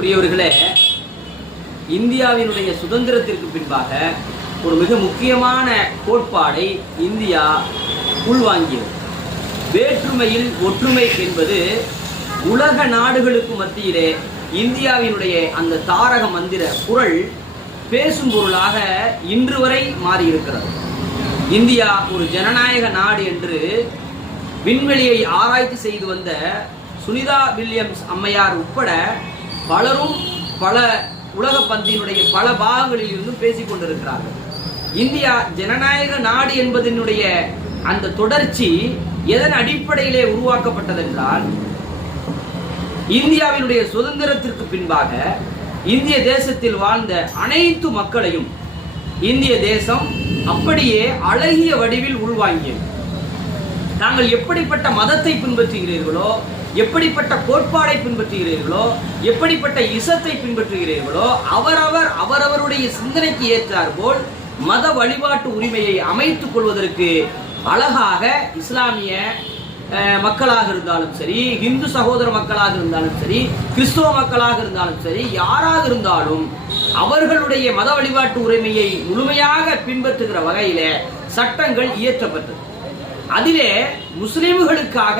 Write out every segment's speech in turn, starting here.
அன்பிற்குரியவர்களே, இந்தியாவினுடைய சுதந்திரத்திற்கு பின்பாக ஒரு மிக முக்கியமான கோட்பாடை இந்தியா உள்வாங்கியது. வேற்றுமையில் ஒற்றுமை என்பது உலக நாடுகளுக்கு மத்தியிலே இந்தியாவினுடைய அந்த தாரக மந்திர குரல் பேசும் பொருளாக இன்று வரை மாறியிருக்கிறது. இந்தியா ஒரு ஜனநாயக நாடு என்று விண்வெளியை ஆராய்ச்சி செய்து வந்த சுனிதா வில்லியம்ஸ் அம்மையார் உட்பட பலரும் பல உலக பந்தினுடைய பல பாகங்களில் இருந்தும் பேசிக் கொண்டிருக்கிறார்கள். இந்தியா ஜனநாயக நாடு என்பதனுடைய அந்த தொடர்ச்சி எதன் அடிப்படையிலே உருவாக்கப்பட்டதென்றால், இந்தியாவினுடைய சுதந்திரத்திற்கு பின்பாக இந்திய தேசத்தில் வாழ்ந்த அனைத்து மக்களையும் இந்திய தேசம் அப்படியே அழகிய வடிவில் உள்வாங்கியது. தாங்கள் எப்படிப்பட்ட மதத்தை பின்பற்றுகிறீர்களோ, எப்படிப்பட்ட கோட்பாடை பின்பற்றுகிறீர்களோ, எப்படிப்பட்ட இசத்தை பின்பற்றுகிறீர்களோ, அவரவருடைய சிந்தனைக்கு ஏற்றாற்போல் மத வழிபாட்டு உரிமையை அமைத்துக் கொள்வதற்கு அழகாக இஸ்லாமிய மக்களாக இருந்தாலும் சரி, இந்து சகோதர மக்களாக இருந்தாலும் சரி, கிறிஸ்துவ மக்களாக இருந்தாலும் சரி, யாராக இருந்தாலும் அவர்களுடைய மத வழிபாட்டு உரிமையை முழுமையாக பின்பற்றுகிற வகையில சட்டங்கள் இயற்றப்பட்டது. அதிலே முஸ்லிம்களுக்காக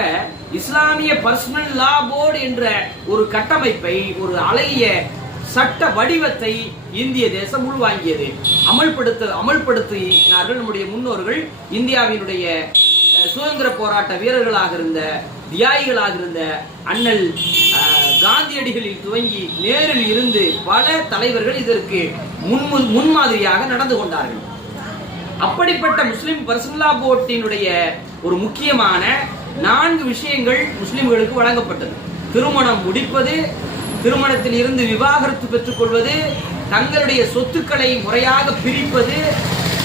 இஸ்லாமிய பர்சனல் லா போர்டு என்ற ஒரு கட்டமைப்பை, ஒரு அழகிய சட்ட வடிவத்தை இந்திய தேசம் உள்வாங்கியது. அமல்படுத்தினார்கள் நம்முடைய முன்னோர்கள். இந்தியாவினுடைய சுதந்திர போராட்ட வீரர்களாக இருந்த, தியாகிகளாக இருந்த அண்ணல் காந்தியடிகளில் துவங்கி நேரில் இருந்து பல தலைவர்கள் இதற்கு முன்மாதிரியாக நடந்து கொண்டார்கள். அப்படிப்பட்ட முஸ்லிம் பர்சனல் லா போர்டினுடைய ஒரு முக்கியமான 4 விஷயங்கள் முஸ்லிம்களுக்கு வழங்கப்பட்டது. திருமணம் முடிப்பது, திருமணத்தில் இருந்து விவாகரத்து பெற்றுக் கொள்வது, தங்களுடைய சொத்துக்களை முறையாக பிரிப்பது,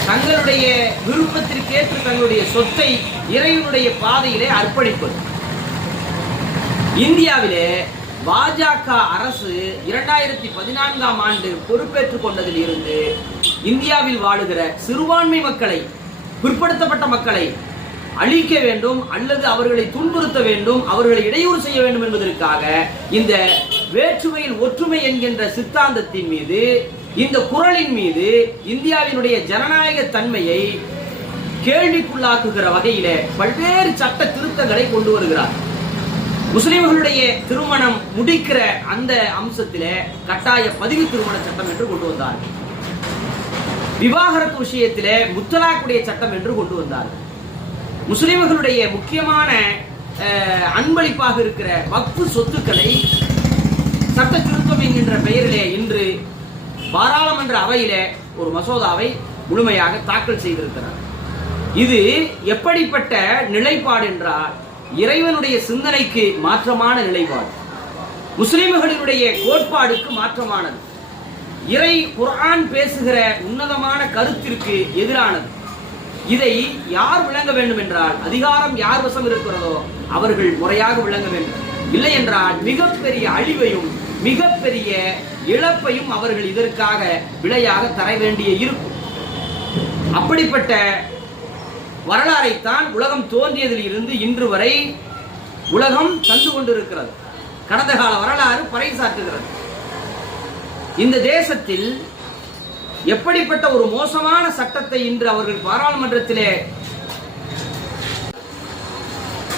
தங்களுடைய விருப்பத்திற்கேற்று தங்களுடைய சொத்தை இறைவனுடைய பாதையிலே அர்ப்பணிப்பது. இந்தியாவிலே பாஜக அரசு 2014ஆம் ஆண்டு பொறுப்பேற்றுக் கொண்டதில் இருந்து இந்தியாவில் வாழுகிற சிறுபான்மை மக்களை, பிற்படுத்தப்பட்ட மக்களை அழிக்க வேண்டும் அல்லது அவர்களை துன்புறுத்த வேண்டும், அவர்களை இடையூறு செய்ய வேண்டும் என்பதற்காக இந்த வேற்றுமையில் ஒற்றுமை என்கின்ற சித்தாந்தத்தின் மீது, இந்த குரலின் மீது இந்தியாவினுடைய ஜனநாயக தன்மையை கேள்விக்குள்ளாக்குகிற வகையில பல்வேறு சட்ட திருத்தங்களை கொண்டு வருகிறார். முஸ்லிம்களுடைய திருமணம் முடிக்கிற அந்த அம்சத்திலே கட்டாய பதிவு திருமண சட்டம் என்று கொண்டு வந்தார். விவாகரத்து விஷயத்திலே முத்தலாக்குடைய சட்டம் என்று கொண்டு வந்தார். முஸ்லிம்களுடைய முக்கியமான அன்பளிப்பாக இருக்கிற வக்ஃப் சொத்துக்களை சட்ட திருத்தம் என்கின்ற பெயரிலே இன்று பாராளுமன்ற அவையிலே ஒரு மசோதாவை முழுமையாக தாக்கல் செய்திருக்கிறார். இது எப்படிப்பட்ட நிலைப்பாடு என்றால், இறைவனுடைய சிந்தனைக்கு மாற்றமான நிலைப்பாடு, முஸ்லிம்களினுடைய கோட்பாடுக்கு மாற்றமானது, இறை குர்ஆன் பேசுகிற உன்னதமான கருத்திற்கு எதிரானது. இதை யார் விளங்க வேண்டும் என்றால், அதிகாரம் யார் வசம் இருக்கிறதோ அவர்கள் முறையாக விளங்க வேண்டும். இல்லை என்றால் மிகப்பெரிய அழிவையும் மிகப்பெரிய இழப்பையும் அவர்கள் இதற்காக விலையாக தர வேண்டிய இருக்கும். அப்படிப்பட்ட வரலாறைத்தான் உலகம் தோன்றியதில் இருந்து இன்று வரை உலகம் தந்து கொண்டிருக்கிறது. கடந்த கால வரலாறு பறைசாற்றுகிறது. இந்த தேசத்தில் எப்படிப்பட்ட ஒரு மோசமான சட்டத்தை இன்று அவர்கள் பாராளுமன்றத்திலே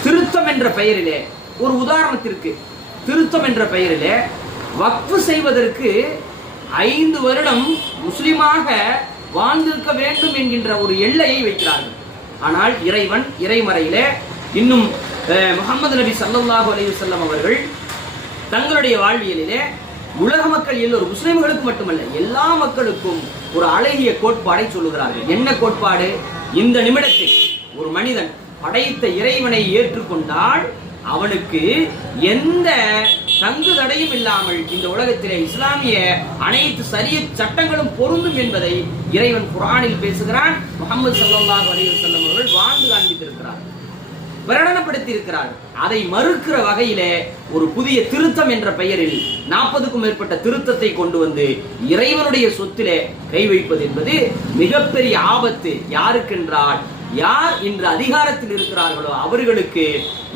திருத்தம் என்ற பெயரிலே, ஒரு உதாரணத்திற்கு திருத்தம் என்ற பெயரிலே வக்ஃப் செய்வதற்கு 5 வருடம் முஸ்லிமாக வாழ்ந்திருக்க வேண்டும் என்கின்ற ஒரு எல்லையை வைக்கிறார்கள். ஆனால் இறைவன் இறைமறையிலே இன்னும் முஹம்மது நபி ஸல்லல்லாஹு அலைஹி வஸல்லம் அவர்கள் தங்களுடைய வாழ்வியலிலே உலக மக்கள் எல்லோரும், முஸ்லிம்களுக்கு மட்டுமல்ல எல்லா மக்களுக்கும் ஒரு அழகிய கோட்பாடை சொல்லுகிறார்கள். என்ன கோட்பாடு? இந்த நிமிடத்தில் ஒரு மனிதன் படைத்த இறைவனை ஏற்றுக்கொண்டால் அவனுக்கு எந்த தங்கு தடையும் இல்லாமல் இந்த உலகத்திலே இஸ்லாமிய அனைத்து ஷரியத் சட்டங்களும் பொருந்தும் என்பதை இறைவன் குர்ஆனில் பேசுகிறான். முஹம்மது ஸல்லல்லாஹு அலைஹி வஸல்லம் அவர்கள் வாழ்ந்து காண்பித்திருக்கிறார், பிரகடனப்படுத்தி இருக்கிறார். அதை மறுக்கிற வகையிலே ஒரு புதிய திருத்தம் என்ற பெயரில் 40க்கும் மேற்பட்ட திருத்தத்தை கொண்டு வந்து இறைவனுடைய சொத்திலே கை வைப்பது என்பது மிகப்பெரிய ஆபத்து. யாருக்கென்றால், யார் இன்று அதிகாரத்தில் இருக்கிறார்களோ அவர்களுக்கு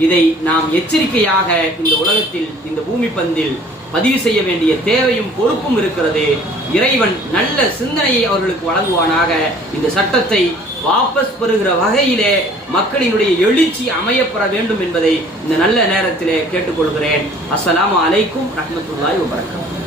இதை நாம் எச்சரிக்கையாக இந்த உலகத்தில், இந்த பூமி பந்தில் பதிவு செய்ய வேண்டிய தேவையும் பொறுப்பும் இருக்கிறது. இறைவன் நல்ல சிந்தனையை அவர்களுக்கு வழங்குவானாக. இந்த சட்டத்தை வாபஸ் பெறுகிற வகையிலே மக்களினுடைய எழுச்சி அமையப்பெற வேண்டும் என்பதை இந்த நல்ல நேரத்திலே கேட்டுக்கொள்கிறேன். அஸ்ஸலாமு அலைக்கும் ரஹ்மத்துல்லாஹி வ பரகாத்துஹு.